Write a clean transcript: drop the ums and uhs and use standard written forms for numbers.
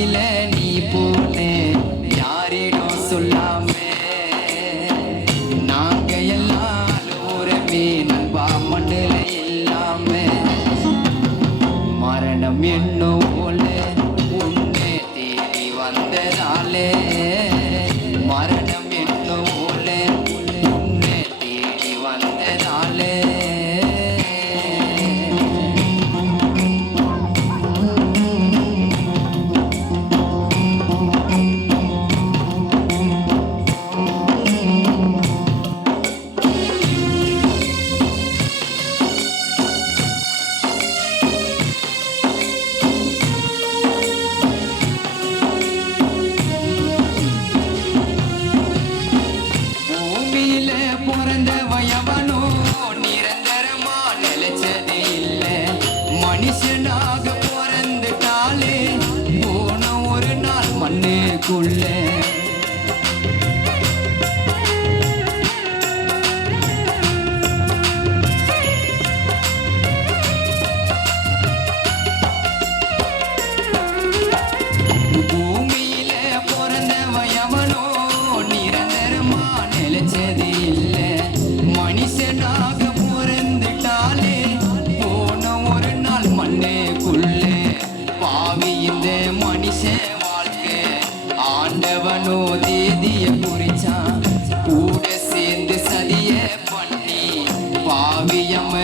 பாதையில நீ போனே யாரிடம் சொல்லாம நாங்க எல்லாம் ஊரமே நண்பா மண்டல இல்லாம மரணம் என்னும் போல உன்னை தேடி வந்ததாலே மரணம் என்னும் போல உன்னை தேடி வந்ததாலே பிறந்தவயவனோ நிரந்தரமா நிலைச்சதே இல்ல மனுஷனாக பிறந்துட்டாலே போன ஒரு நாள் மண்ணுக்குள்ள பூமியில பிறந்தவயவனோ நிரந்தரமா நிலைச்சதே இல்ல மனுஷனாக பிறந்துட்டாலே போன ஒரு நாள் மண்ணுக்குள்ளே பாவி இந்த மனுஷ வாழ்க்கை ஆண்டவனோ தேதிய குறிச்சான் கூட சேர்ந்து சதிய பண்ணி பாவியம்ம